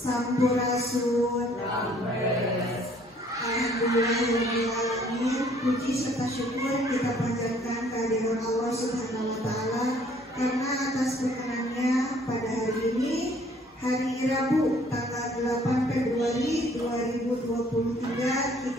Sampurasun. Alhamdulillahirrahmanirrahim. Puji serta syukur kita panjatkan kehadiran Allah Subhanahu wa Ta'ala, karena atas perkenannya pada hari ini, hari Rabu tanggal 8 Februari 2023,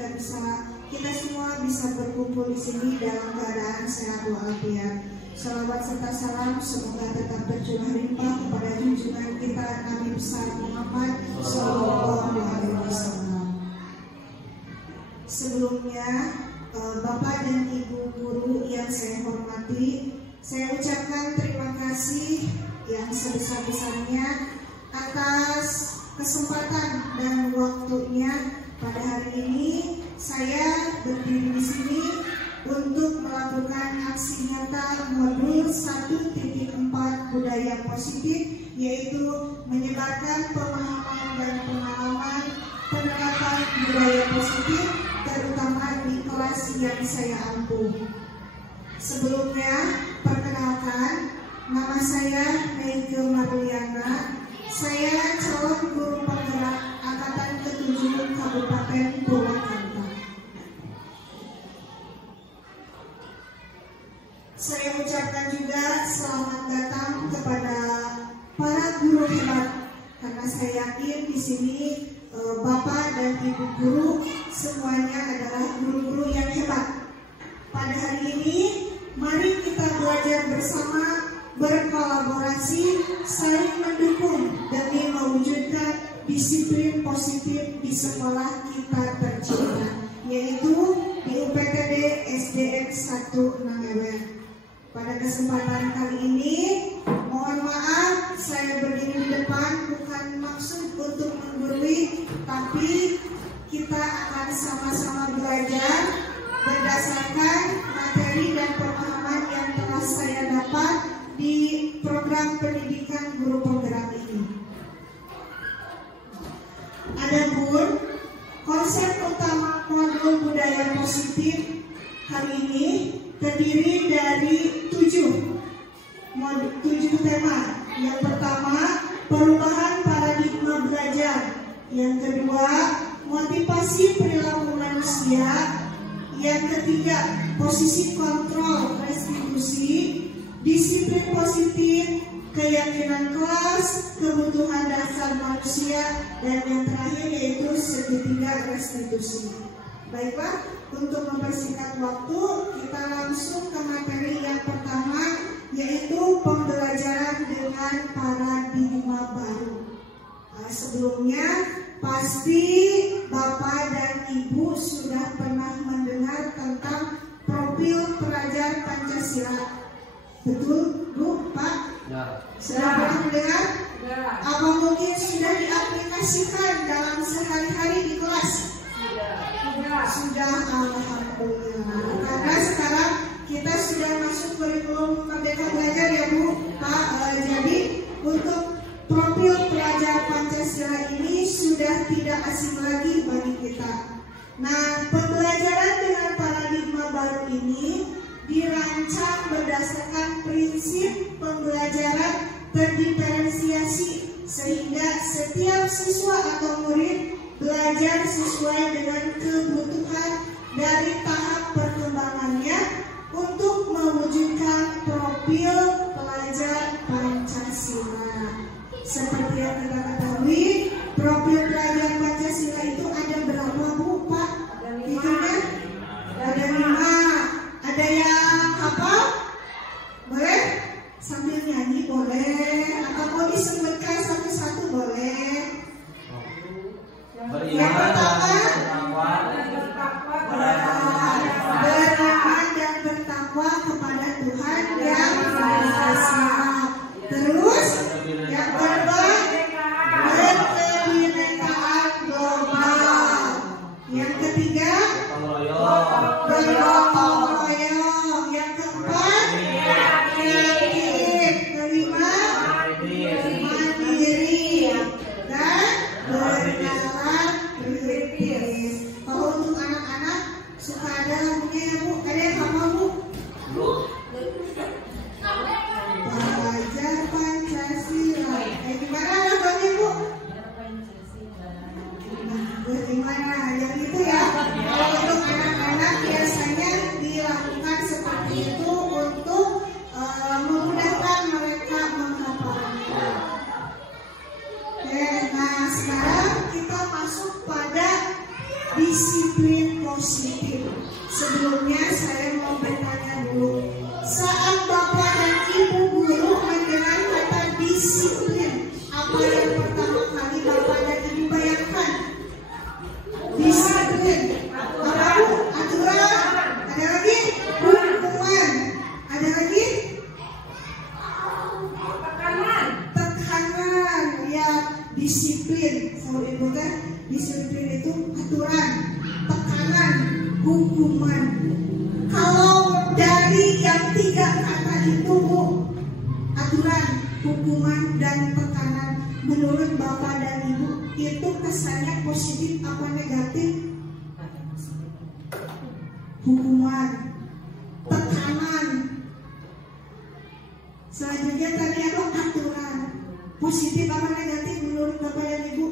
kita semua bisa berkumpul di sini dalam keadaan sehat walafiat. Salawat serta salam semoga tetap tercurah limpah kepada junjungan kita Nabi besar Muhammad Sallallahu Alaihi Wasallam. Sebelumnya, Bapak dan Ibu guru yang saya hormati, saya ucapkan terima kasih yang sebesar-besarnya atas kesempatan dan waktunya pada hari ini. Saya berdiri di sini untuk melakukan aksi nyata modul 1.4 budaya positif, yaitu menyebarkan pemahaman dan pengalaman penerapan budaya positif, terutama di kelas yang saya ampuh. Sebelumnya, perkenalkan, nama saya Meike Marliana. Saya calon guru penggerak Angkatan ke-7 Kabupaten Purwakarta. Saya ucapkan juga selamat datang kepada para guru hebat, karena saya yakin di sini Bapak dan Ibu guru semuanya adalah guru-guru yang hebat. Pada hari ini, mari kita belajar bersama, berkolaborasi, saling mendukung demi mewujudkan disiplin positif di sekolah kita tercinta, yaitu di UPTD SDN 1 Nangewer. Pada kesempatan kali ini, mohon maaf saya berdiri di depan bukan maksud untuk menggurui, tapi kita akan sama-sama belajar berdasarkan materi dan pemahaman yang telah saya dapat di program pendidikan guru penggerak ini. Adapun konsep utama modul budaya positif hari ini terdiri dari 7 tema. Yang pertama, perubahan paradigma belajar. Yang kedua, motivasi perilaku manusia. Yang ketiga, posisi kontrol restitusi, disiplin positif, keyakinan kelas, kebutuhan dasar manusia, dan yang terakhir yaitu segitiga restitusi. Baiklah, untuk mempersingkat waktu, kita langsung ke materi yang pertama, yaitu pembelajaran dengan paradigma baru. Sebelumnya, pasti Bapak dan Ibu sudah pernah mendengar tentang profil pelajar Pancasila. Betul, Bu, Pak? Ya. Sudah pernah mendengar? Ya. Apa mungkin sudah diaplikasikan dalam sehari-hari di kelas? Sudah, alhamdulillah. Karena sekarang kita sudah masuk kurikulum Merdeka Belajar ya Bu, Pak. Jadi untuk profil pelajar Pancasila ini sudah tidak asing lagi bagi kita. Nah, pembelajaran dengan paradigma baru ini dirancang berdasarkan prinsip pembelajaran terdiferensiasi, sehingga setiap siswa atau murid belajar sesuai dengan kebutuhan dari tahap perkembangannya untuk mewujudkan profil pelajar Pancasila. Seperti yang kita ketahui, profil pelajar Pancasila itu ada berapa Bu, Pak? Hitungnya? Ada 5. Ada yang hafal? Boleh? Sambil nyanyi boleh, atau mau disebutkan satu-satu boleh. Yang pertama, beriman dan bertakwa kepada Tuhan yang Maha Esa. Terus yang kedua, disiplin positif. Sebelumnya saya mau bertanya dulu, saat Bapak dan Ibu guru mendengar kata disiplin, apa yang pertama kali Bapak dan Ibu bayangkan? Disiplin. Apa Bu? Aturan. Ada lagi? Hukuman. Ada lagi? Tekanan. Ya, disiplin. Kalau Ibu kan, disiplin itu aturan, tekanan, hukuman. Kalau dari yang tiga kata itu Bu, aturan, hukuman, dan tekanan, menurut Bapak dan Ibu itu kesannya positif apa negatif? Hukuman, tekanan. Selanjutnya tadi apa? Aturan. Positif apa negatif menurut Bapak dan Ibu?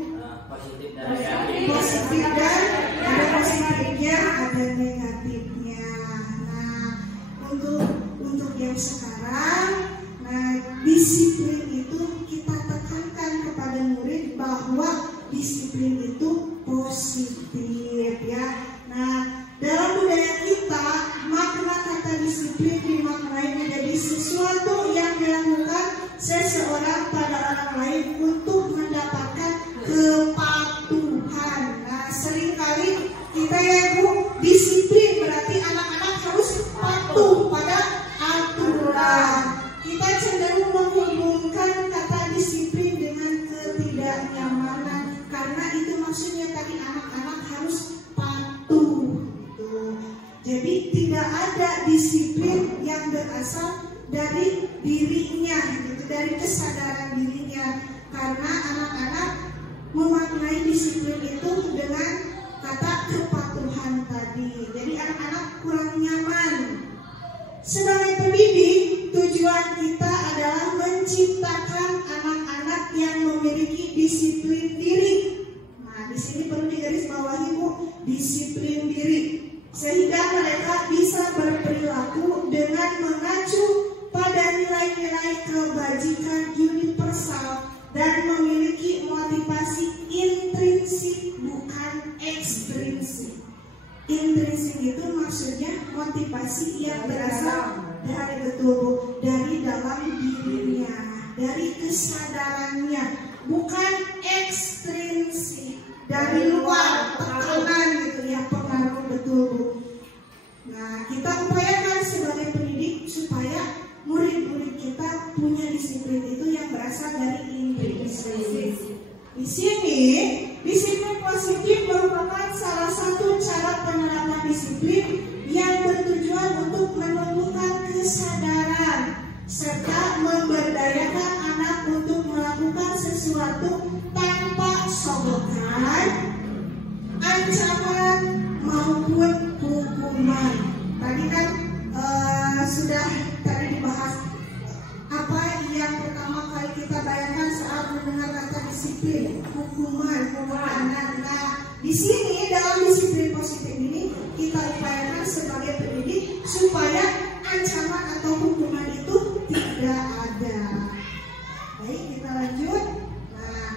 Positif dan negatif. Positif dan ada positifnya, ada negatifnya. Nah, untuk yang sekarang, nah disiplin itu kita tekankan kepada murid bahwa disiplin itu positif ya. Nah, dalam budaya kita makna kata disiplin dimaknai menjadi sesuatu yang dilakukan seseorang pada orang lain untuk mendapatkan kepatuhan. Nah, seringkali kita ya Bu, disiplin berarti anak-anak harus patuh pada aturan. Kita cenderung menghubungkan kata disiplin dengan ketidaknyamanan, karena itu maksudnya tadi anak-anak harus patuh gitu. Jadi tidak ada disiplin yang berasal dari dirinya gitu, dari kesadaran dirinya, karena anak-anak memaknai disiplin itu dengan kata kepatuhan tadi. Jadi anak-anak kurang nyaman. Sebagai pendidik, tujuan kita adalah menciptakan anak-anak yang memiliki disiplin diri. Nah, di sini perlu digarisbawahi Bu, disiplin diri, sehingga mereka bisa berperilaku dengan mengacu pada nilai-nilai kebajikan universal dan memiliki motivasi intrinsik bukan ekstrinsik. Intrinsik itu maksudnya motivasi yang berasal dari dari dalam dirinya, dari kesadarannya, bukan ekstrinsik dari luar tekanan gitu ya, pengaruh betul Bu. Nah, kita upayakan sebagai pendidik supaya murid-murid kita punya disiplin itu yang berasal dari intrinsik. Di sini, disiplin positif merupakan salah satu cara penerapan disiplin yang bertujuan untuk menumbuhkan kesadaran serta memberdayakan anak untuk melakukan sesuatu tanpa sogokan, ancaman maupun hukuman. Tadi kan sudah tadi dibahas apa yang pertama kali kita bayangkan saat mendengar kata disiplin, hukuman, tekanan. Nah, di sini dalam disiplin positif ini kita upayakan sebagai pendidik supaya ancaman atau hukuman itu tidak ada. Baik, kita lanjut. Nah,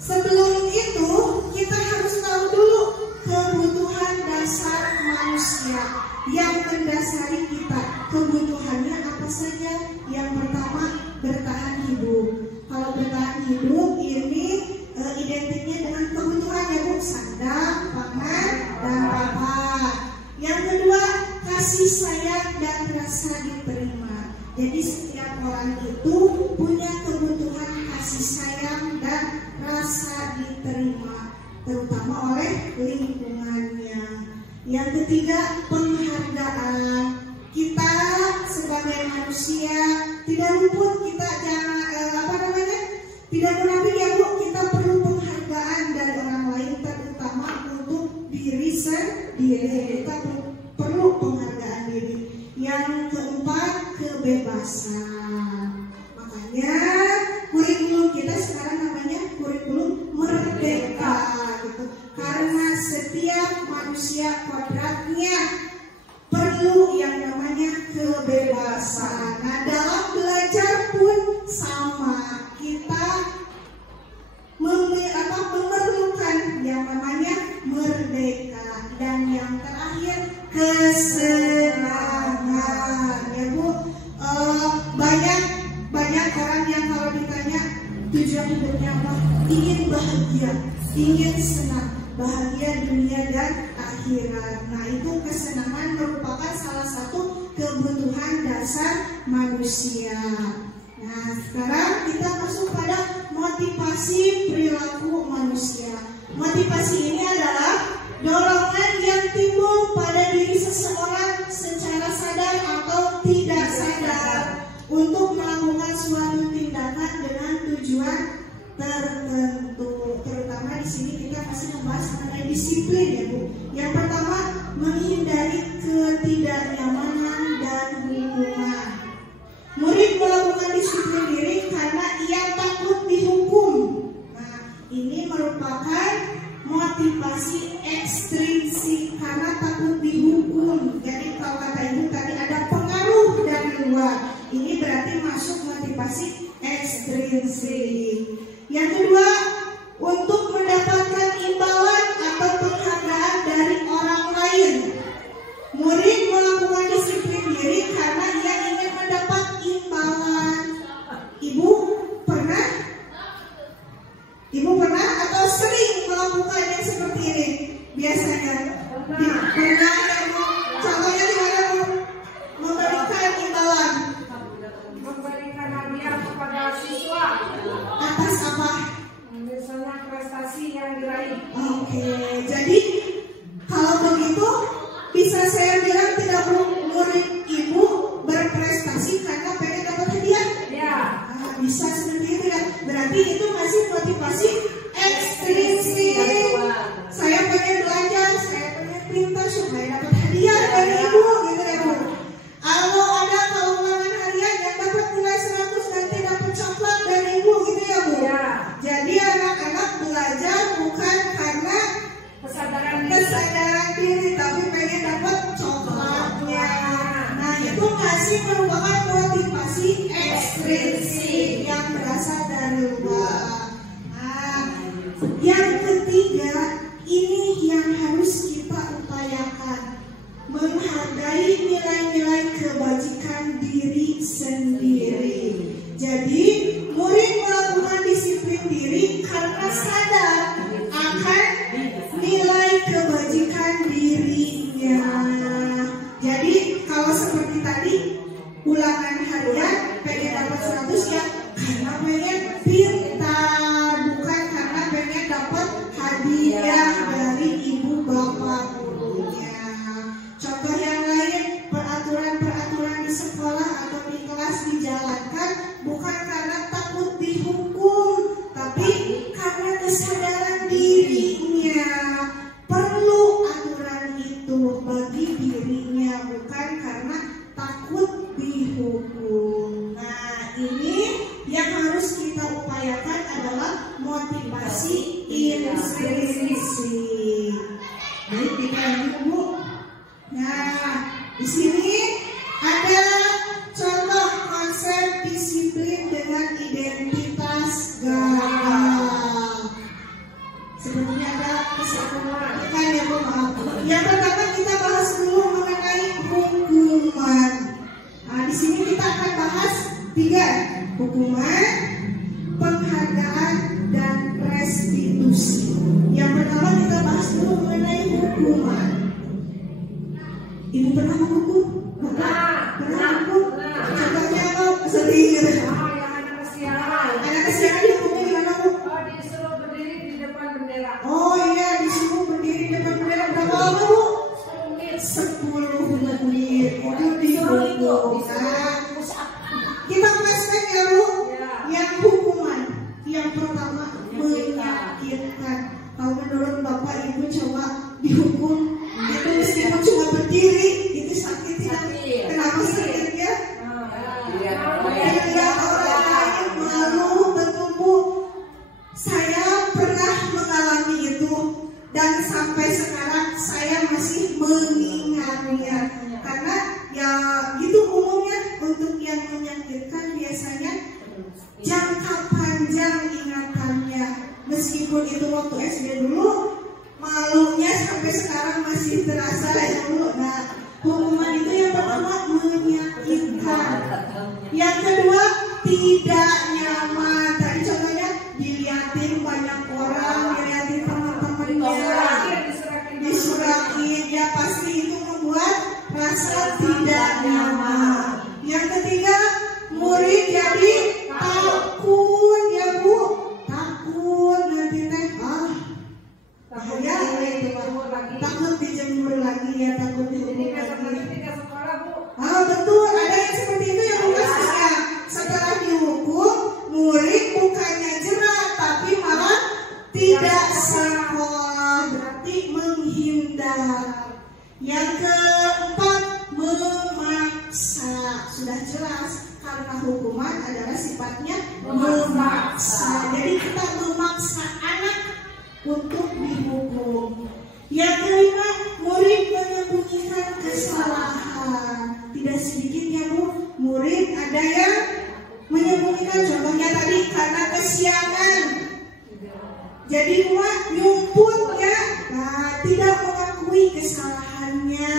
sebelum itu kita harus tahu dulu kebutuhan dasar manusia yang mendasari kita. Kebutuhannya apa saja? Yang pertama, bertahan hidup. Kalau bertahan hidup ini identiknya dengan kebutuhan ya Bu, sandang, pangan, dan papan. Yang kedua, kasih sayang dan rasa diterima. Jadi setiap orang itu punya kebutuhan kasih sayang dan rasa diterima, terutama oleh lingkungannya. Yang ketiga, penghargaan. Kita sebagai manusia tidak luput, kita tidak munafik ya Bu, kita perlu penghargaan dari orang lain, terutama untuk diri sendiri. Kita perlu penghargaan diri. Yang keempat, kebebasan. Makanya kurikulum kita sekarang namanya kurikulum merdeka gitu. Karena setiap manusia kodratnya perlu yang namanya kebebasan. Nah, dalam belajar pun tujuan hidupnya apa? Ingin bahagia, ingin senang, bahagia dunia dan akhirat. Nah, itu kesenangan merupakan salah satu kebutuhan dasar manusia. Nah, sekarang kita masuk pada motivasi perilaku manusia. Motivasi ini adalah dorongan yang timbul pada diri seseorang secara sadar atau tidak sadar untuk melakukan suatu tindakan dengan tujuan tertentu. Terutama di sini kita masih membahas mengenai disiplin ya Bu. Yang pertama, menghindari ketidaknyamanan dan hukuman. Murid melakukan disiplin diri karena ia takut dihukum. Nah, ini merupakan motivasi ekstrinsik karena takut dihukum. Jadi kalau kata ibu tadi ada pengaruh dari luar. Ini berarti masuk motivasi ekstrinsik. Yang kedua, untuk mendapatkan imbalan atau penghargaan dari orang lain. Murid melakukan disiplin diri karena ia ingin mendapat imbalan. Ibu pernah atau sering melakukan yang seperti ini? Biasanya pernah ya Bu? Contohnya gimana Bu? Memberikan imbalan. Memberikan hadiah kepada siswa Atas apa? misalnya prestasi yang diraih. Oke, jadi kalau begitu bisa saya bilang tidak perlu murid ibu berprestasi karena pengen dapat hadiah? Ya. Nah, bisa seperti itu ya. Berarti itu masih motivasi ekstrinsik. Saya pengen belajar, saya pengen pintar supaya dapat hadiah dari ibu, gitu ya Bu. Kalau ada keuangan harian yang dapat nilai 100 nanti dapat coklat dari ibu, gitu ya Bu. Ya. Jadi anak-anak belajar bukan karena kesadaran diri, tapi pengen dapat coklatnya. Nah, itu masih merupakan motivasi ekstrinsik yang berasal dari luar. Nah, yang ketiga, ini yang harus kita upayakan, menghargai nilai-nilai kebajikan diri sendiri. Jadi, murid melakukan disiplin diri karena sadar akan nilai kebajikan dirinya. Jadi, kalau seperti tadi, ulangan harian pengen dapat 100 ya karena pengen pintar, bukan karena pengen dapat hadiah dari ibu bapak gurunya. Contoh yang lain, peraturan-peraturan di sekolah atau di kelas dijalankan bukan karena takut dihukum, tapi karena kesadaran dirinya perlu aturan itu bagi dirinya, bukan karena takut dihukum. Nah, ini yang harus kita upayakan adalah motivasi intrinsik. Baik, kita lanjut Bu. Nah, di sini ada contoh konsep disiplin dengan identitas gagal. Sebenarnya ada kesalahan ya Bu, maaf. Yang pertama kita bahas dulu mengenai hukuman. Nah, di sini kita akan bahas 3, hukuman, penghargaan, dan restitusi. Yang pertama kita bahas dulu mengenai hukuman. Ibu pernah menghukum? Pernah menghukum? Contohnya apa? Sedih. Anak kesialan. Anak kesialan dihukumnya gimana Bu? Disuruh berdiri di depan bendera. Oh iya, disuruh berdiri di depan bendera. Berapa lama Bu? 10 menit. Itu dihukum. Nah, kita flashback ya Bu. Yang hukuman yang pertama menyakitkan. Kalau menurut Bapak Ibu coba dihukum itu meskipun cuma berdiri itu sakit tidak? Kenapa sakit ya? Lihat orang lain malu, betul Bu. Saya pernah mengalami itu dan sampai sekarang saya masih mengingatnya. Karena ya gitu umumnya untuk yang menyakitkan biasanya jangka panjang ingatannya. Meskipun itu waktu SD dulu, malunya sampai sekarang masih terasa ya Bu. Nah, hukuman itu yang pertama menyakitkan. Yang kedua tidak nyaman. Tadi contohnya Yang kelima, murid menyembunyikan kesalahan. Tidak sedikit ya Bu, murid ada yang menyembunyikan. Contohnya tadi karena kesiangan, jadi nyumput ya, nah, tidak mengakui kesalahannya.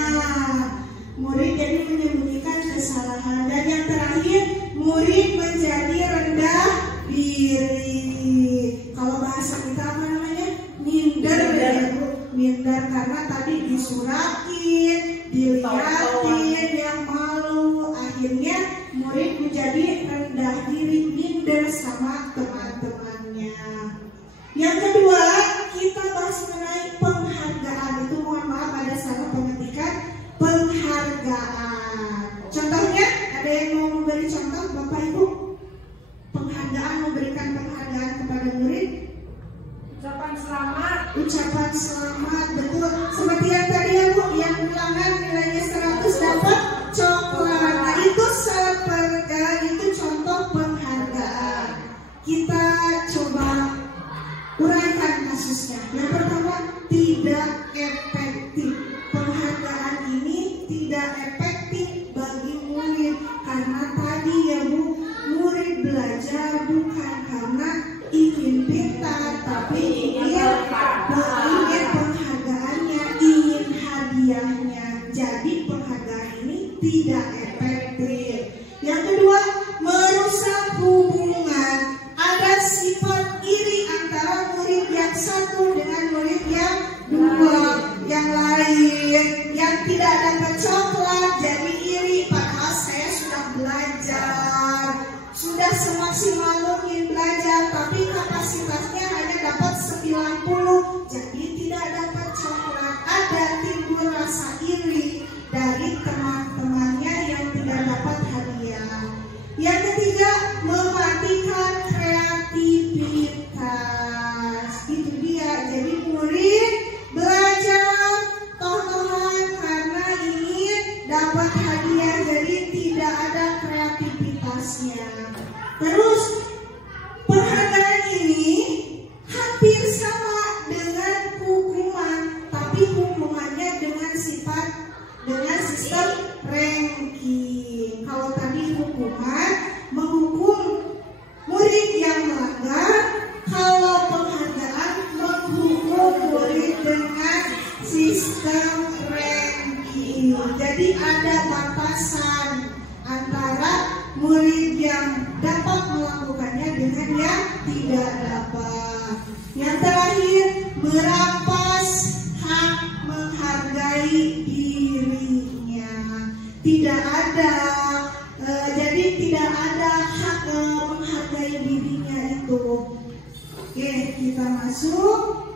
Murid jadi menyembunyikan kesalahan. Dan yang terakhir, murid menjadi rendah diri. Kalau bahasa kita apa namanya? Minder ya Bu. Minder karena tadi disurakin, dilihatin, yang malu. Akhirnya murid menjadi rendah diri, minder sama teman-temannya. Yang kedua, kita bahas mengenai penghargaan. Itu mohon maaf ada salah pengetikan penghargaan. Contohnya, ada yang mau memberi contoh Bapak Ibu? Penghargaan, memberikan penghargaan kepada murid. Ucapan selamat. Ucapan selamat, betul. Seperti yang tadi ya Bu, yang ulangan nilainya 100 dapat coklat. Nah itu itu contoh penghargaan. Kita coba uraikan kasusnya. Yang pertama, tidak efektif. Penghargaan ini tidak efektif bagi murid karena tadi ya Bu, murid belajar bukan karena ingin pintar, tapi ingin penghargaannya, ingin hadiahnya. Jadi penghargaan ini tidak efektif. Yang kedua, merusak hubungan. Ada sifat iri antara murid yang satu dengan murid yang dua, yang lain, yang tidak dapat coklat jadi iri, padahal saya sudah belajar, sudah semaksimal mungkin belajar, tapi kapasitasnya hanya dapat 90, jadi tidak dapat coklat. Ada timbul rasa iri dari teman-temannya yang tidak dapat hadiah. Yang ketiga, mematikan kreativitas. Itu dia. Jadi murid belajar toh-tohan karena ingin dapat hadiah, jadi tidak ada kreativitasnya. Terus penghargaan ini hampir sama dengan hukuman, tapi hukumannya dengan sistem ranking. Kalau tadi hukuman menghukum murid yang melanggar, kalau penghargaan menghukum murid dengan sistem ranking. Jadi ada batasan antara murid yang dapat melakukannya dengan yang tidak dapat. Yang terakhir, merampas hak menghargai dirinya. Tidak ada, jadi tidak ada hak menghargai dirinya itu. Oke, kita masuk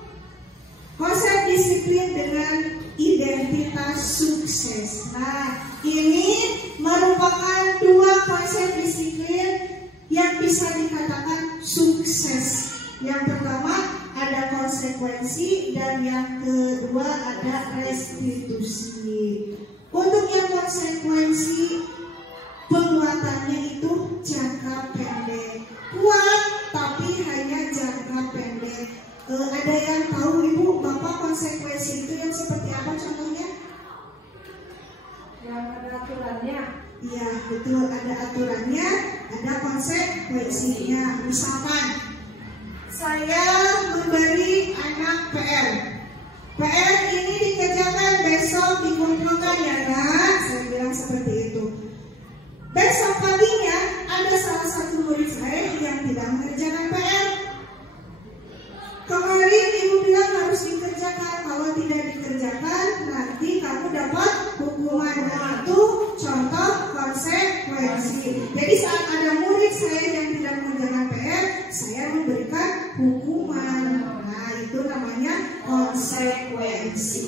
konsep disiplin dengan identitas sukses. Nah, ini merupakan dua konsep disiplin yang bisa dikatakan sukses. Yang pertama ada konsekuensi dan yang kedua ada restitusi. Untuk yang konsekuensi, penguatannya itu jangka pendek. Kuat tapi hanya jangka pendek. Ada yang tahu Ibu, Bapak konsekuensi itu yang seperti apa contohnya? Yang ada aturannya. Iya betul, ada aturannya, ada konsekuensinya. Misalkan saya memberi anak PR. PR ini dikerjakan besok, dikumpulkan ya nak. Saya bilang seperti itu. Besok paginya ada salah satu murid saya yang tidak mengerjakan PR. Kemarin Ibu bilang harus dikerjakan. Kalau tidak dikerjakan, nanti kamu dapat hukuman. Nah, itu contoh konsekuensi. Jadi saat ada murid saya yang tidak mengerjakan PR, saya memberikan hukuman. Nah, itu namanya konsekuensi.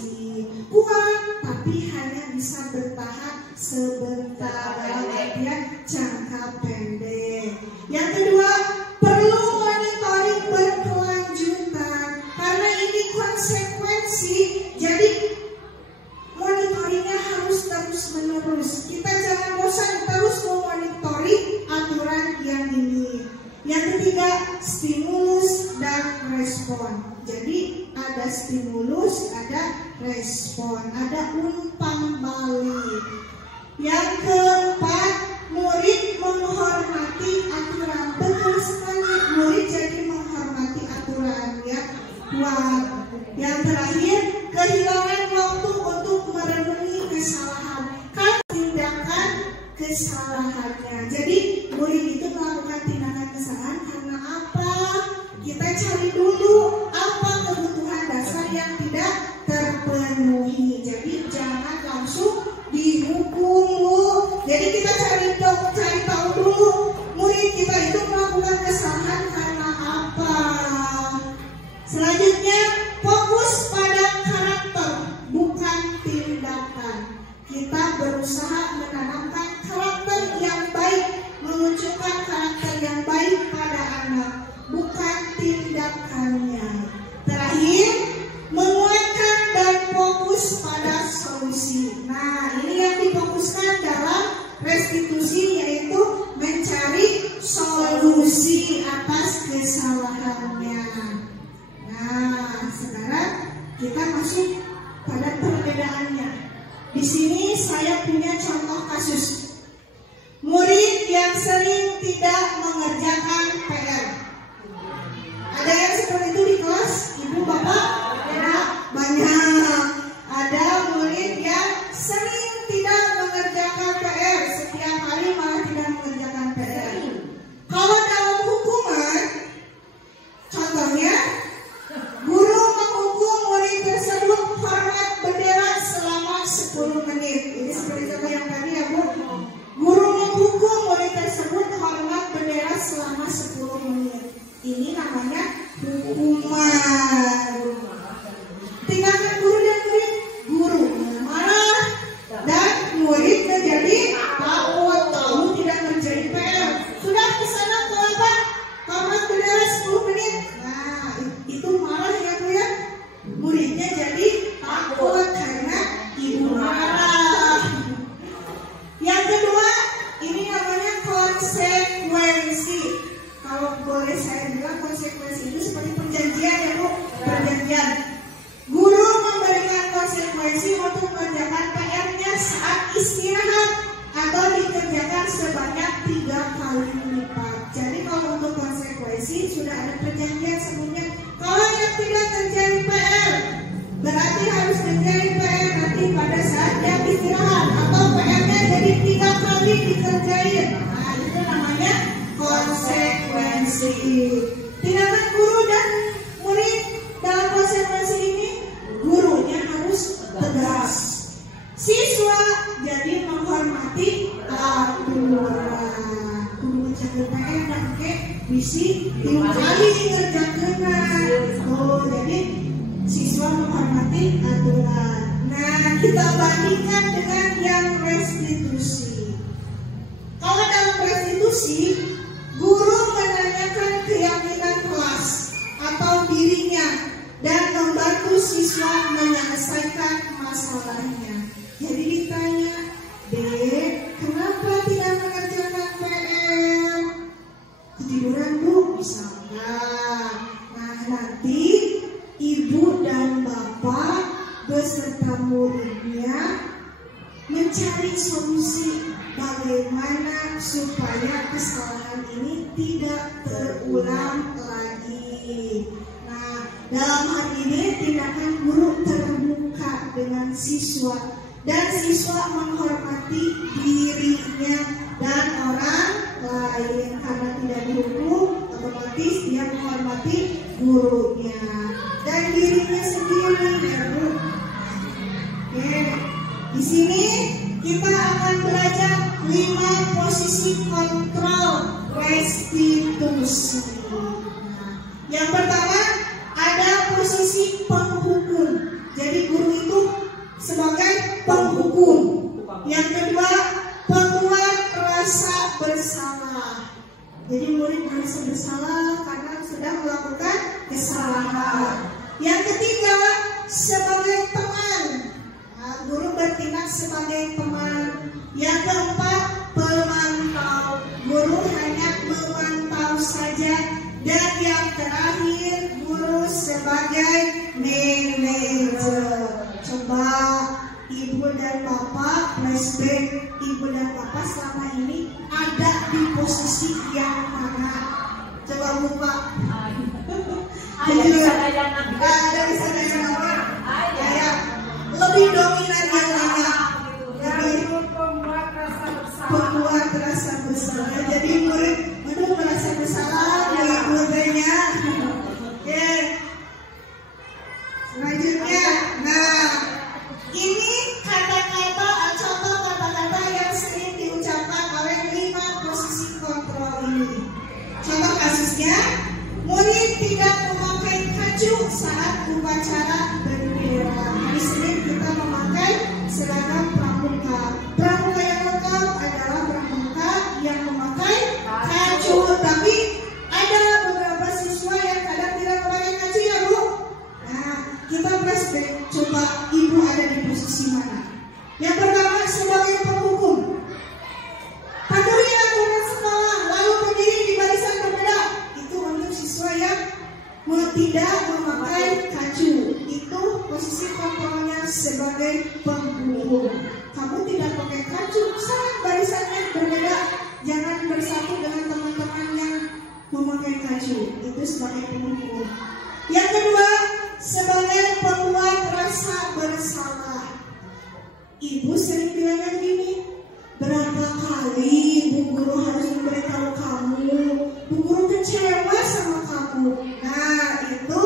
Kuat, tapi hanya bisa bertahan sebentar, dalam artian jangka pendek. Yang kedua, perlu monitoring berkelanjutan. Karena ini konsekuensi, jadi monitoringnya harus terus menerus. Kita jangan bosan terus memonitoring aturan yang ini. Yang ketiga, juga stimulus dan respon. Jadi ada stimulus, ada respon, ada umpan balik. Yang keempat, murid menghormati aturan. Betul sekali, murid jadi menghormati aturan ya. Yang terakhir, kehilangan waktu untuk merenungi kesalahan. Kan tindakan kesalahannya. Jadi murid itu melakukan tindakan kesalahan karena apa? Kita cari dulu apa kebutuhan dasar yang tidak terpenuhi. Jadi jangan langsung dihukum, Bu. Jadi kita cari tahu dulu murid kita itu melakukan kesalahan karena apa. Selanjutnya, fokus pada karakter bukan tindakan. Kita berusaha menanamkan karakter yang baik, menunjukkan karakter yang baik pada anak, bukan tindakannya. Terakhir, menguatkan dan fokus pada solusi. Nah, ini yang difokuskan dalam restitusi, yaitu mencari solusi atas kesalahannya. Nah, sekarang kita masuk pada perbedaannya. Di sini saya punya contoh kasus. Murid yang sering tidak mengerjakan PR. Ada yang seperti itu di kelas? Ibu, Bapak? Ya, banyak. Ada murid yang sering tidak mengerjakan PR. Setiap hari malah tidak mengerjakan PR. Kalau dalam hukuman, contohnya, guru menghukum murid tersebut hormat bendera selama 10 menit. Ini seperti contoh yang tadi ya, Bu. Guru menghukum murid tersebut hormat bendera selama 10 menit. Ini namanya hukuman. Tindakan guru dan murid, guru marah dan murid menjadi tahu tidak menjadi PR. Sudah ke sana ke apa? Hormat bendera 10 menit. Nah, itu marah ya, Bu ya. Muridnya jadi takut karena ibu marah. Yang kedua, ini namanya konsekuensi. Kalau boleh saya bilang, konsekuensi itu seperti perjanjian ya, Bu. Perjanjian. Guru memberikan konsekuensi untuk mengerjakan PR-nya saat istirahat atau dikerjakan sebanyak 3 kali lipat. Jadi kalau untuk konsekuensi sudah ada perjanjian sebelumnya. Kalau yang tidak terjadi PR, berarti harus terjadi PR nanti pada saat dia istirahat atau PR-nya jadi 3 kali dikerjain. Nah, itu namanya konsekuensi. Tindakan guru dan murid dalam konsekuensi ini, gurunya harus tegas. Siswa jadi menghormati aturan. Guru menjaga PR dan bisi 3 kali ngerjakeun. Oh, jadi siswa menghormati aturan. Nah, kita bandingkan dengan yang restitusi. Kalau dalam restitusi, guru menanyakan keyakinan kelas atau dirinya dan membantu siswa menyelesaikan masalahnya. Jadi ditanya, Dek, kenapa tidak mengerjakan PR? Ketiduran, Bu, misalnya. Nah, nanti ibu dan bapak beserta muridnya mencari solusi bagaimana supaya kesalahan ini tidak terulang lagi. Nah, dalam hal ini tindakan guru terbuka dengan siswa dan siswa menghormati dirinya dan orang lain. Karena tidak dihukum, otomatis dia menghormati gurunya dan dirinya sendiri, ya, Bu. Oke, di sini kita akan belajar 5 posisi kontrol restitusi. Nah, yang pertama ada posisi penghukum. Jadi guru itu sebagai penghukum. Yang kedua, penguat rasa bersalah. Jadi murid merasa bersalah karena sudah melakukan kesalahan. Yang ketiga, sebagai teman. Nah, guru bertindak sebagai teman. Yang keempat, pemantau. Guru hanya memantau saja, Dan yang terakhir, guru sebagai manajer. Coba Ibu dan Bapak flashback, Ibu dan Bapak selama ini ada di posisi yang mana? Coba buka. Ada di sana yang ada di sana yang mana? Ya, lebih dominan yang mana? Pembuat rasa bersalah. Jadi murid, aduh merasa bersalah dengan gurunya. Oke. Selanjutnya, nah ini kata-kata, contoh kata-kata yang sering diucapkan oleh 5 posisi kontrol ini. Contoh kasusnya, murid tidak memakai kacu saat upacara bendera. Hari Senin kita memakai seragam pramuka. Pramuka yang lengkap adalah pramuka yang memakai kacu. Tapi ada beberapa siswa yang kadang tidak memakai kacu ya Bu. Nah, kita flashback. Coba Ibu ada di posisi mana? Yang pertama sebagai penghukum. Patuhi aturan sekolah, lalu berdiri di barisan berbeda. Itu untuk siswa yang tidak memakai kacu. Itu posisi kontrolnya sebagai penghukum. Kamu tidak pakai kacu, saat barisannya berbeda. Jangan bersatu dengan teman-teman yang memakai kacu. Itu sebagai penghukum. Yang kedua, sebagai pembuat rasa bersalah. Ibu sering bilang gini, berapa kali Bu Guru harus memberitahu kamu, Bu Guru kecewa sama kamu. Nah, itu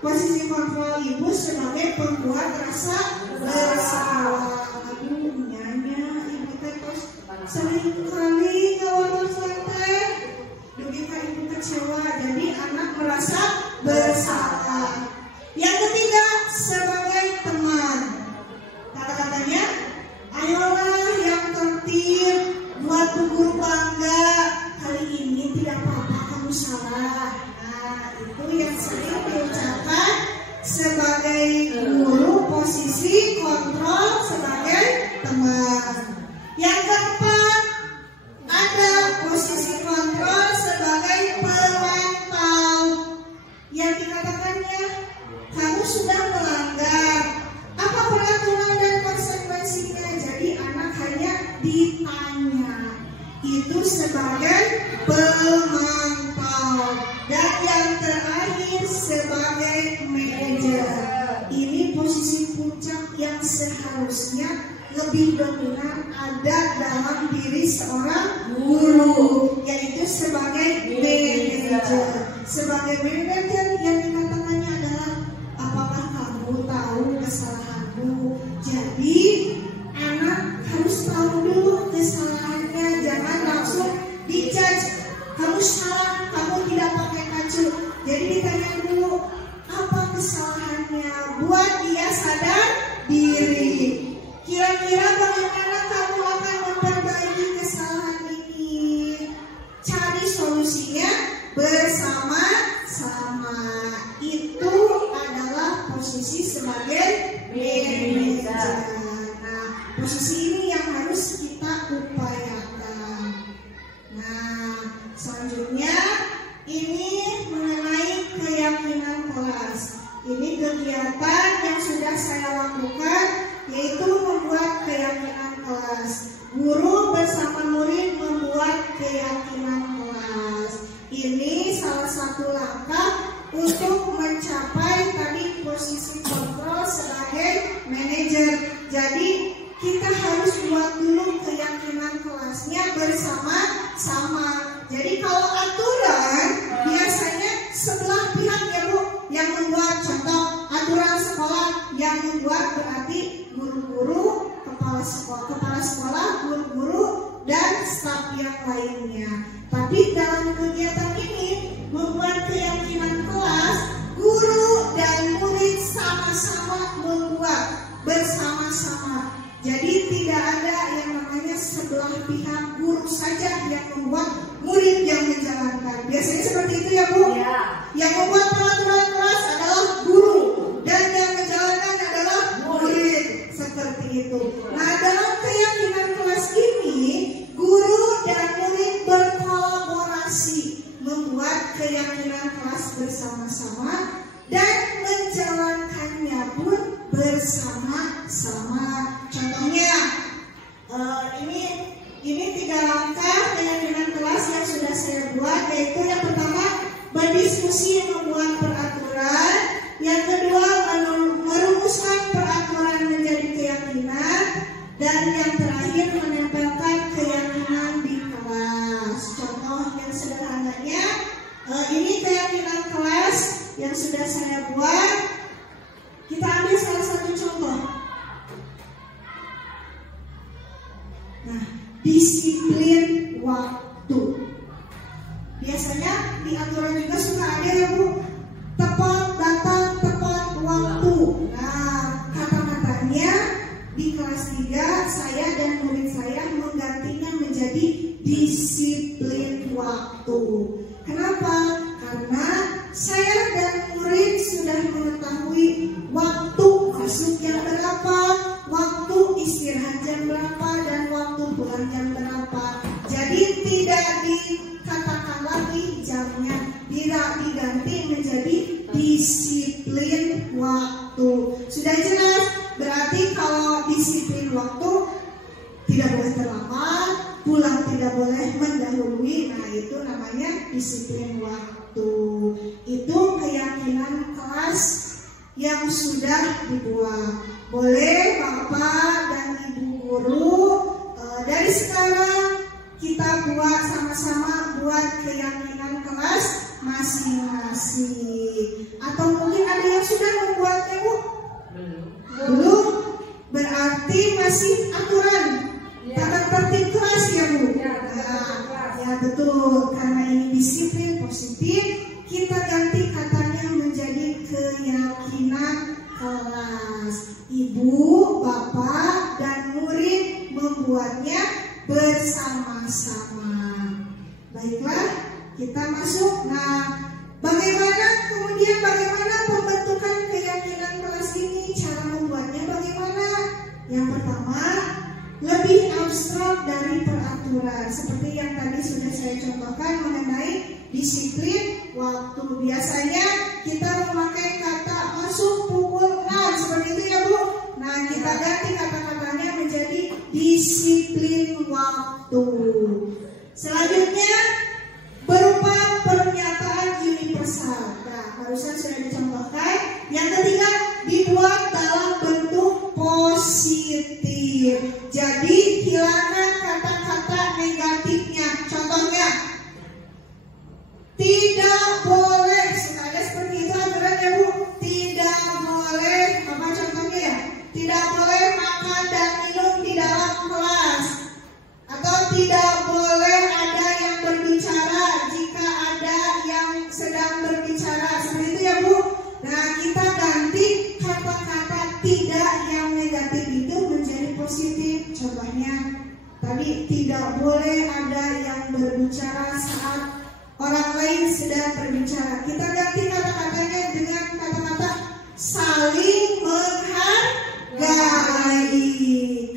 posisi kontrol Ibu sebagai pembuat rasa bersalah. Aduh, nyanya Ibu terus sering kali ngawal teh, begitu Ibu kecewa, jadi anak merasa bersalah. Yang ketiga, sebagai teman. Kata-katanya, ayolah yang tertib, buat Bu Guru bangga. Kali ini tidak apa-apa kamu salah. Nah, itu yang sering diucapkan sebagai guru, posisi kontrol sebagai teman. Yang keempat, ada posisi kontrol sebagai pemantau. Yang dikatakannya, kamu sudah melanggar. Apa peraturan dan konsekuensinya? Jadi anak hanya ditanya. Itu sebagai pemantau. Dan yang terakhir sebagai manajer. Ini posisi puncak yang seharusnya lebih dominan ada dalam diri seorang guru, yaitu sebagai manajer. Sebagai manajer yang dikatakannya adalah, apakah kamu tahu kesalahanmu? Jadi anak harus tahu dulu kesalahannya, jangan langsung dijudge. Kamu salah, kamu tidak pakai kacu. Jadi ditanya dulu apa kesalahannya, buat dia sadar diri. Kira-kira bagaimana kamu akan memperbaiki kesalahan ini? Cari solusinya bersama-sama. Itu adalah posisi sebagai manajer. Nah, posisi ini yang harus kita upayakan. Nah, selanjutnya ini mengenai keyakinan kelas. Ini kegiatan yang sudah saya lakukan, yaitu membuat keyakinan kelas. Guru bersama murid membuat keyakinan kelas. Ini salah satu langkah untuk mencapai tadi posisi kontrol sebagai manajer. Jadi kita harus buat dulu keyakinan kelasnya bersama-sama. Jadi kalau aturan biasanya sebelah pihak ya Bu yang membuat. Contoh aturan sekolah yang membuat berarti guru-guru, kepala sekolah, guru-guru dan staf yang lainnya. Tapi dalam kegiatan ini membuat keyakinan kelas, guru dan murid sama-sama membuat bersama-sama. Jadi tidak ada yang namanya sebelah pihak, guru saja yang membuat, murid yang menjalankan. Biasanya seperti itu ya Bu? Ya. Yang membuat peraturan kelas adalah guru dan yang menjalankan adalah murid. Seperti itu. Nah, dalam keyakinan kelas ini, guru dan murid berkolaborasi. bersama-sama dan menjalankannya pun bersama-sama. Contohnya, ini 3 langkah keyakinan kelas yang sudah saya buat, yaitu yang pertama berdiskusi membuat peraturan, yang kedua merumuskan peraturan menjadi keyakinan, dan yang terakhir menempelkan keyakinan di kelas. Contoh yang sederhananya, ini keyakinan kelas yang sudah saya buat. Kita ambil salah satu contoh. Nah, disiplin waktu. Biasanya di aturan juga suka ada ya Bu, tepat datang, tepat waktu. Nah, kata-katanya di kelas 3 saya dan murid saya menggantinya menjadi disiplin waktu. Kenapa? Karena saya dan murid sudah mengetahui waktu masuk jam berapa, waktu istirahat jam berapa, dan waktu pulang jam berapa. Jadi tidak dikatakan lagi jamnya, tidak diganti menjadi disiplin waktu. Sudah jelas? Berarti kalau disiplin waktu tidak boleh terlambat, pulang tidak boleh mendahului. Nah, itu namanya disiplin waktu. Itu keyakinan kelas yang sudah dibuat. Boleh Bapak dan Ibu guru dari sekarang kita buat sama-sama, buat keyakinan kelas masing-masing. Atau mungkin ada yang sudah membuatnya Bu? Belum? Berarti masih aturan tata tertib kelas ya Bu? Ya betul, karena ini disiplin positif, kita ganti katanya menjadi keyakinan kelas. Ibu, Bapak, dan murid membuatnya bersama-sama. Baiklah, kita masuk. Nah, bagaimana pembentukan keyakinan kelas ini? Cara membuatnya bagaimana? Yang pertama, lebih abstrak dari peraturan. Seperti yang tadi sudah saya contohkan mengenai disiplin waktu. Biasanya kita memakai kata masuk pukul 6, seperti itu ya Bu. Nah, kita ganti kata-katanya menjadi disiplin waktu. Selanjutnya berupa pernyataan universal. Nah, barusan sudah dicontohkan. Yang ketiga, dibuat dalam bentuk positif. Jadi hilangkan kata-kata negatifnya. Contohnya, tidak boleh, suka ada seperti itu aturan ya Bu. Tidak boleh, apa contohnya ya? Tidak boleh makan dan minum di dalam kelas. Atau tidak boleh ada yang berbicara jika ada yang sedang berbicara. Seperti itu ya Bu. Nah, kita ganti kata-kata tidak yang negatif itu menjadi positif. Contohnya, tadi tidak boleh ada yang berbicara saat orang lain sedang berbicara. Kita ganti kata-katanya dengan kata-kata saling menghargai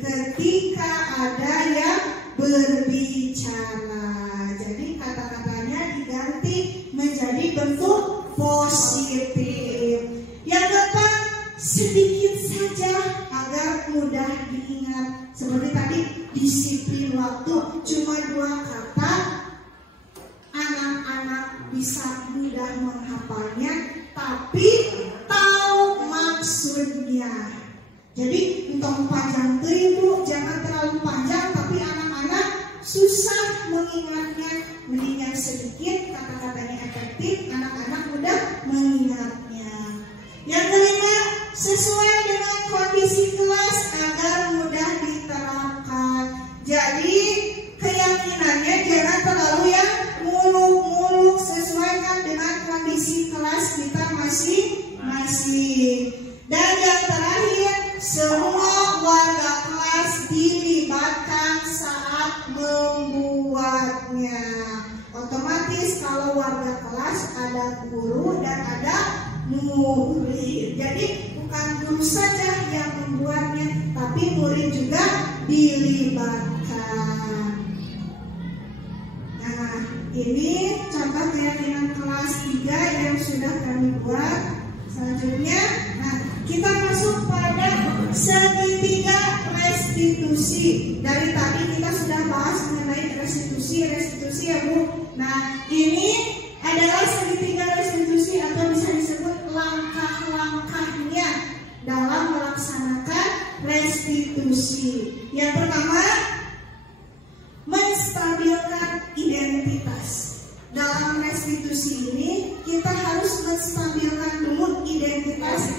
ketika ada yang berbicara. Jadi kata-katanya diganti menjadi bentuk positif. Yang keempat, sedikit saja agar mudah diingat. Seperti tadi disiplin waktu, cuma 2 kata, anak-anak bisa mudah menghafalnya, tapi tahu maksudnya. Jadi entah panjang tuh Ibu, jangan terlalu panjang, tapi anak-anak susah mengingatnya. Mendingan sedikit, kata-katanya efektif, anak-anak mudah mengingatnya. Yang kelima, sesuai dengan kondisi kelas agar mudah diterapkan. Jadi keyakinannya jangan terlalu yang muluk-muluk, sesuaikan dengan kondisi kelas kita masing-masing. Dan yang terakhir, semua warga kelas dilibatkan saat membuatnya. Otomatis kalau warga kelas ada guru dan ada murid. Jadi bukan guru saja yang membuatnya, tapi murid juga dilibatkan. Nah, ini contoh keyakinan kelas 3 yang sudah kami buat. Selanjutnya, nah kita masuk pada segitiga restitusi. Dari tadi kita sudah bahas mengenai restitusi ya Bu. Nah ini adalah segitiga restitusi atau bisa disebut langkah-langkahnya dalam melaksanakan restitusi. Yang pertama, menstabilkan identitas. Dalam restitusi ini kita harus menstabilkan dulu identitas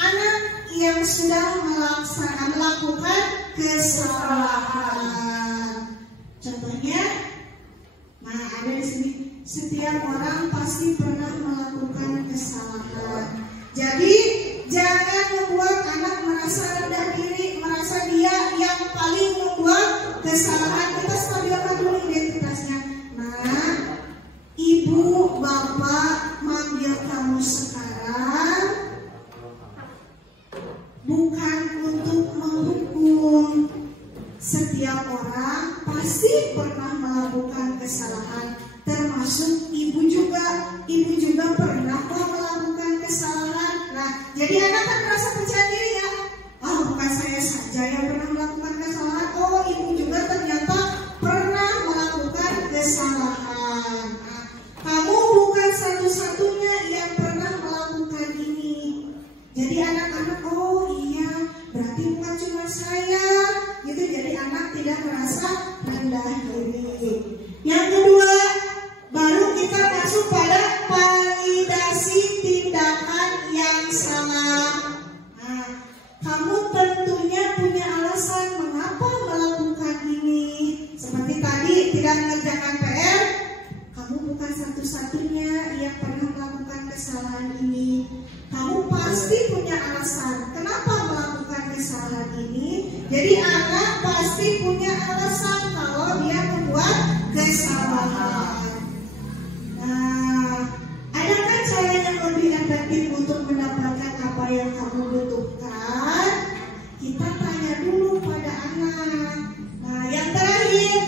anak yang sudah melakukan kesalahan. Contohnya, nah ada di sini, setiap orang pasti pernah melakukan kesalahan. Jadi jangan membuat anak merasa rendah diri, merasa dia yang paling membuat kesalahan. Kita stabilkan dulu identitasnya. Nah, ibu, bapak manggil kamu sekarang bukan untuk menghukum. Setiap orang pasti pernah melakukan kesalahan, termasuk ibu juga. Ibu juga pernah melakukan kesalahan. Nah, jadi anak kan merasa percaya diri ya. Oh, bukan saya saja yang pernah melakukan kesalahan. Oh, ibu juga ternyata pernah melakukan kesalahan. Nah, kamu bukan satu-satunya yang pernah melakukan ini. Jadi anak-anak, oh iya, berarti bukan cuma saya. Gitu, jadi anak tidak merasa rendah diri. Yang kedua, baru kita masuk pada validasi tindakan yang salah. Nah, kamu tentunya punya alasan mengapa melakukan ini. Seperti tadi, tidak mengerjakan PR. Kamu bukan satu-satunya yang pernah melakukan kesalahan ini. Kamu pasti punya alasan kenapa melakukan kesalahan ini. Jadi anak pasti punya alasan kalau dia membuat kesalahan. Nah, adakah cara yang lebih efektif untuk mendapatkan apa yang kamu butuhkan? Kita tanya dulu pada anak. Nah, yang terakhir,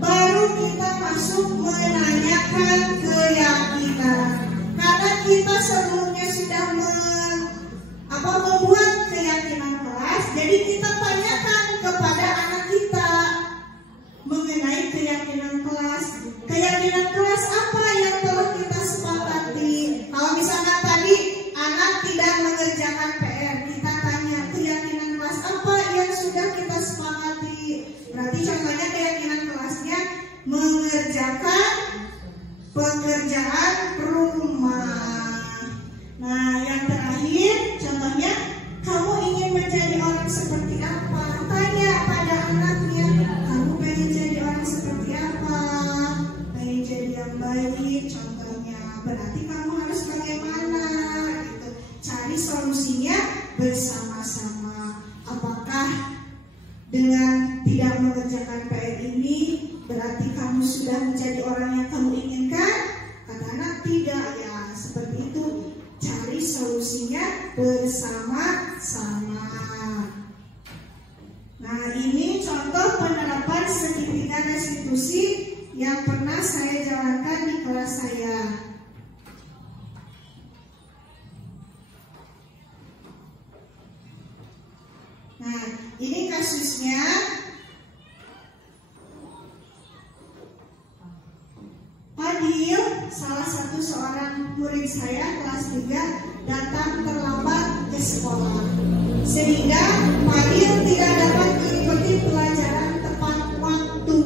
baru kita masuk menanyakan keyakinan. Karena kita sebelumnya sudah membuat keyakinan kelas, jadi kita tanyakan kepada anak kita mengenai keyakinan kelas. Keyakinan kelas apa yang telah kita sepakati? Kalau misalkan tadi anak tidak mengerjakan PR, kita tanya keyakinan kelas apa yang sudah kita sepakati. Berarti contohnya keyakinan kelasnya mengerjakan pekerjaan rumah. Nah, yang terakhir, contohnya kamu ingin menjadi orang seperti apa? Tanya pada anaknya, kamu pengen jadi orang seperti apa? Pengen jadi yang baik, contohnya. Berarti kamu harus bagaimana? Gitu. Cari solusinya bersama-sama. Apakah dengan tidak mengerjakan PR ini berarti kamu sudah menjadi orang yang kamu inginkan? Kata anak, tidak ya. Seperti itu. Cari solusinya bersama-sama. Nah, ini contoh penerapan segitiga restitusi yang pernah saya jalankan di kelas saya. Nah, ini kasusnya. Fadil, salah satu seorang murid saya kelas 3, datang terlambat ke sekolah, sehingga Fadil tidak dapat mengikuti pelajaran tepat waktu.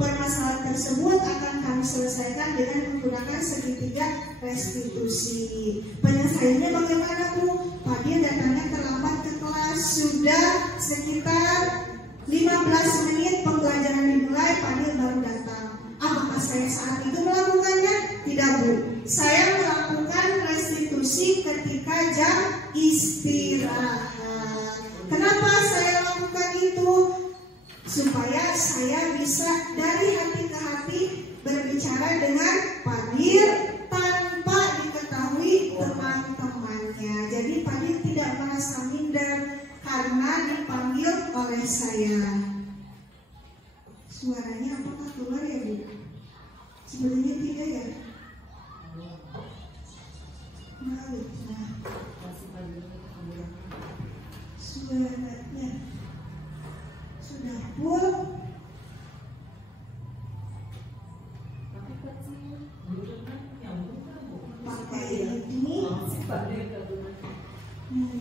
Permasalahan tersebut akan kami selesaikan dengan menggunakan segitiga restitusi. Penyelesaiannya bagaimana, Bu? Fadil datangnya terlambat ke kelas, sudah sekitar 15 menit pembelajaran dimulai, Fadil baru datang. Apakah saya saat itu melakukannya? Tidak, Bu. Saya melakukan restitusi ketika jam istirahat. Kenapa saya lakukan itu? Supaya saya bisa dari hati ke hati berbicara dengan Fadil tanpa diketahui teman-temannya. Jadi Fadil tidak merasa minder karena dipanggil oleh saya. Suaranya apakah keluar ya, Bu? Sebenarnya tidak ya. Nah, suaranya sudah full. Pakai ini.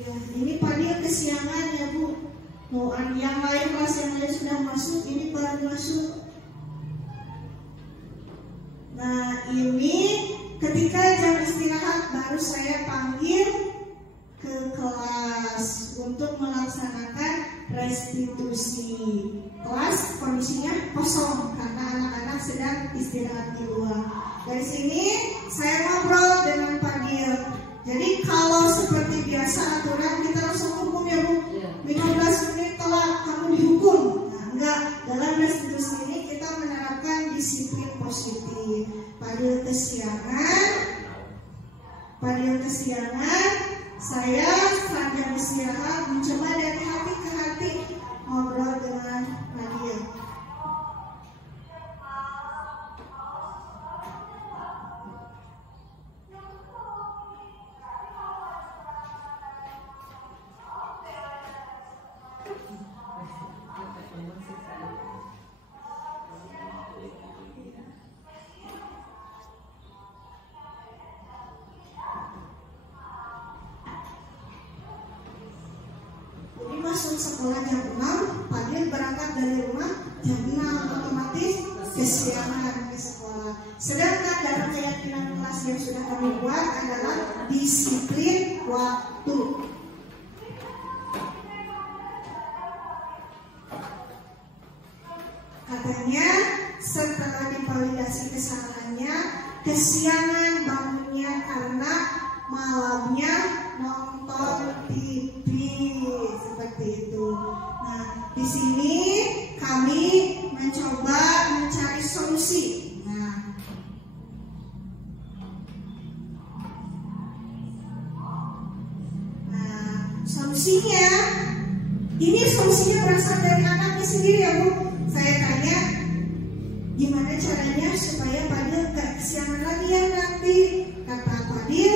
Ya, ini Fadil kesiangan ya Bu. Yang lain kelas yang lain sudah masuk, ini baru masuk. Nah, ini ketika jam istirahat baru saya panggil ke kelas untuk melaksanakan restitusi. Kelas kondisinya kosong karena anak-anak sedang istirahat di luar. Dari sini saya ngobrol dengan Fadil. Jadi kalau seperti biasa aturan kita langsung hukum ya Bu. 15 menit telat kamu dihukum. Nah, enggak, dalam restitusi ini kita menerapkan disiplin positif. Fadil kesiangan, saya sambil istirahat mencoba dari hati ke hati ngobrol dengan Fadil. Masuk sekolah jam 6, Fadil berangkat dari rumah jam 6, otomatis kesiangan ke sekolah. Sedangkan dalam keyakinan kelas yang sudah kami buat adalah disiplin waktu. Katanya setelah divalidasi kesalahannya, kesiangan bangunnya karena malamnya nonton TV seperti itu. Nah, di sini kami mencoba mencari solusi. Solusinya, ini solusinya berasal dari anaknya sendiri ya Bu. Saya tanya, gimana caranya supaya Fadil gak kesiangan lagi ya nanti? Kata Fadil,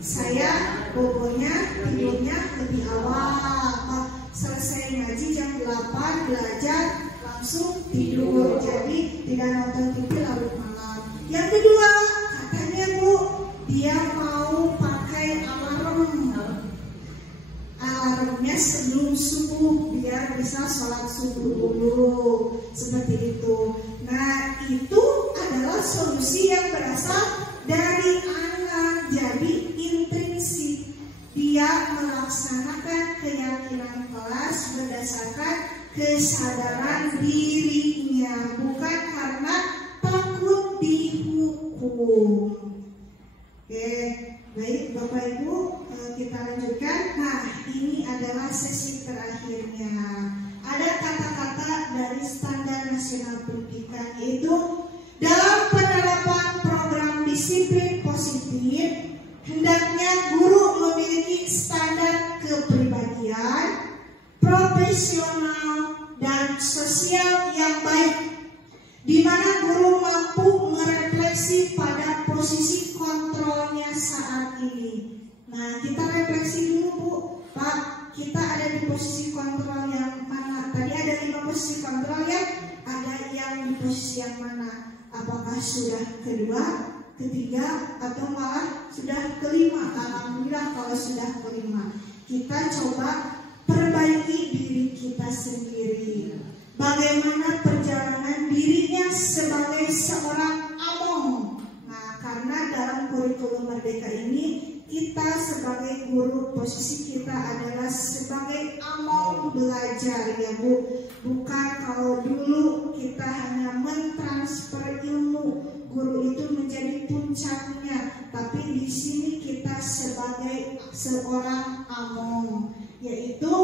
saya bobonya tidurnya lebih awal. Selesai ngaji jam 8 belajar langsung tidur. Jadi tidak nonton TV larut malam. Yang kedua, katanya Bu, dia mau pakai alarmnya sebelum subuh biar bisa sholat subuh dulu. Seperti itu. Nah, itu adalah solusi yang berasal dari anak. Jadi intrinsik, dia melaksanakan keyakinan kelas berdasarkan kesadaran dirinya, bukan karena takut dihukum. Oke, baik Bapak Ibu, kita lanjutkan. Nah, ini adalah sesi terakhirnya. Ada kata-kata dari Standar Nasional Pendidikan, yaitu dalam penerapan program disiplin positif, hendaknya guru memiliki standar kepribadian, profesional, dan sosial yang baik, di mana guru mampu merefleksi pada posisi kontrolnya saat ini. Nah, kita refleksi dulu Bu, Pak, kita ada di posisi kontrol yang mana? Tadi ada 5 posisi kontrol ya, ada yang di posisi yang mana? Apakah sudah kedua, ketiga, atau malah sudah kelima? Alhamdulillah kalau sudah kelima. Kita coba perbaiki diri kita sendiri. Bagaimana perjalanan dirinya sebagai seorang among. Nah, karena dalam kurikulum Merdeka ini, kita sebagai guru, posisi kita adalah sebagai among belajar ya Bu. Bukan kalau dulu kita hanya mentransfer ilmu, guru itu menjadi puncaknya, tapi di sini kita sebagai seorang among, yaitu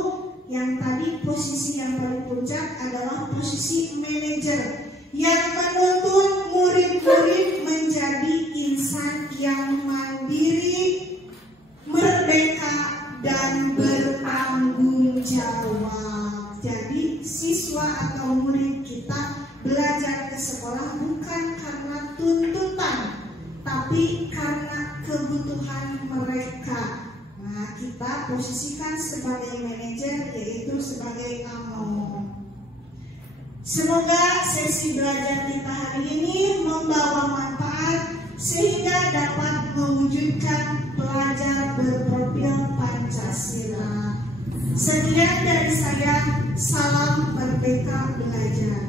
yang tadi posisi yang paling puncak adalah posisi manajer yang menuntun murid-murid menjadi insan yang mandiri, merdeka, dan bertanggung jawab. Jadi siswa atau murid kita belajar ke sekolah bukan karena kebutuhan mereka. Nah, kita posisikan sebagai manajer, yaitu sebagai AMO. Semoga sesi belajar kita hari ini membawa manfaat sehingga dapat mewujudkan pelajar berprofil Pancasila. Sekian dari saya, salam Merdeka Belajar.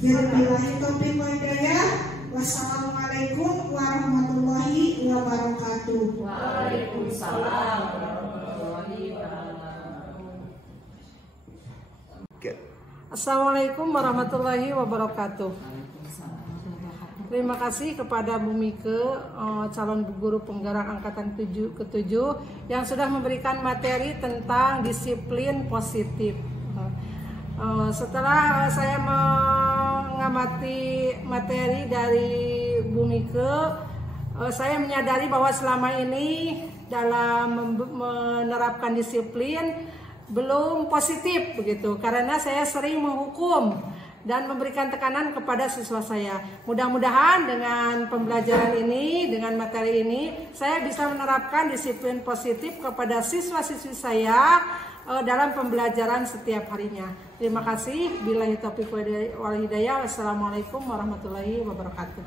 Wabillahi taufiq wal hidayah. Wassalamualaikum warahmatullahi wabarakatuh. Waalaikumsalam warahmatullahi wabarakatuh. Assalamualaikum warahmatullahi wabarakatuh. Terima kasih kepada Bu Mike, calon guru penggerak angkatan ke-7 yang sudah memberikan materi tentang disiplin positif. Setelah saya mengamati materi dari Bu Mike, saya menyadari bahwa selama ini dalam menerapkan disiplin belum positif begitu, karena saya sering menghukum dan memberikan tekanan kepada siswa saya. Mudah-mudahan dengan pembelajaran ini, dengan materi ini, saya bisa menerapkan disiplin positif kepada siswa-siswi saya dalam pembelajaran setiap harinya. Terima kasih. Billahi taufiq wal hidayah. Wassalamualaikum warahmatullahi wabarakatuh.